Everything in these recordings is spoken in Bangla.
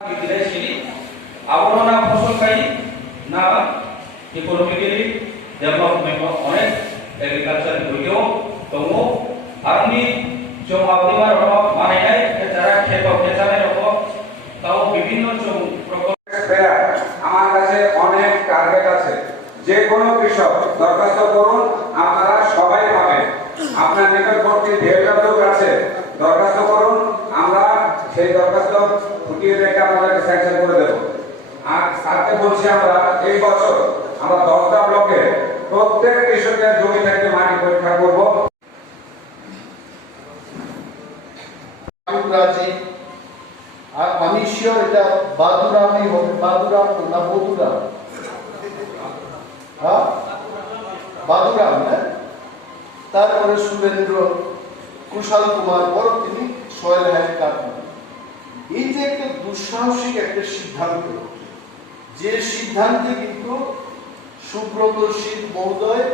Di sini, awalnya na फसल kai na economically development onek agriculture beliau tunggu arni jom awalnya rokok mana ya cara kebab cara rokok tahu বিভিন্ন jom rokok আমার কাছে অনেক টার্গেট আছে যে কোনো কৃষক দরখাস্ত করুন আপনারা সবাই পাবেন আপনার নিকটবর্তী ঢেউটাও আছে দরখাস্ত করুন আমরা সেই দরখাস্ত ফুটিয়ে রেখে আপনাদেরকে স্যাংশন করে দেব আর সাথে বলছি আমরা এই বছর আমরা 10টা ব্লকে প্রত্যেক কৃষকের জমি থেকে মাটি পরীক্ষা করব আর আমি শিওর এটা বাদুরামই হবে বাদুরাম না বদুরাম হ্যাঁ বাদুরাম না তারপরে সুরেন্দ্র কুশাল কুমার বড় তিনি সয়েল হেলথ কার্ড এই যে একটা দুঃসাহসিক একটা সিদ্ধান্ত যে সিদ্ধান্তে কিন্তু সুব্রত শীল মহোদয়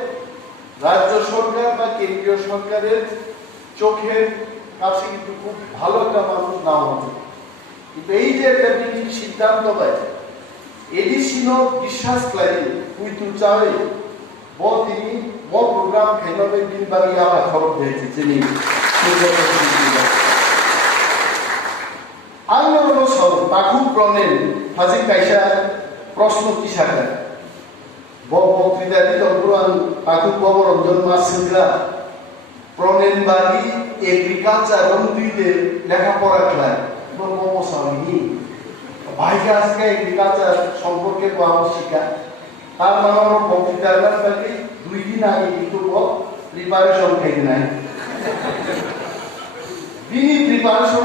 রাজ্য সরকার বা কেন্দ্রীয় সরকারের চোখের কাছে কিন্তু খুব ভালো একটা মানুষ নাও হবে কিন্তু এই যে একটা সিদ্ধান্ত হয় এডিশনো বিশ্বাস ক্লাইলে কুইতু চাই তিনি প্রোগ্রাম খেলবে দিন বাকি আবার খবর দিয়েছে যিনি আন্দোলন সব পাখু প্রণেন ফাজি কাইসা প্রশ্ন কি সাকা বক্তৃতা তখন পাখু ববরঞ্জন মাসিংরা প্রণেন বাড়ি এগ্রিকালচার রংদিতে লেখাপড়া খেলায় মমসামি ভাইকে আজকে এগ্রিকালচার সম্পর্কে শিখা তার মানে বক্তৃতার বাকি 2 দিন আগে কিন্তু প্রিপারেশন খাই নাই প্রিপারেশন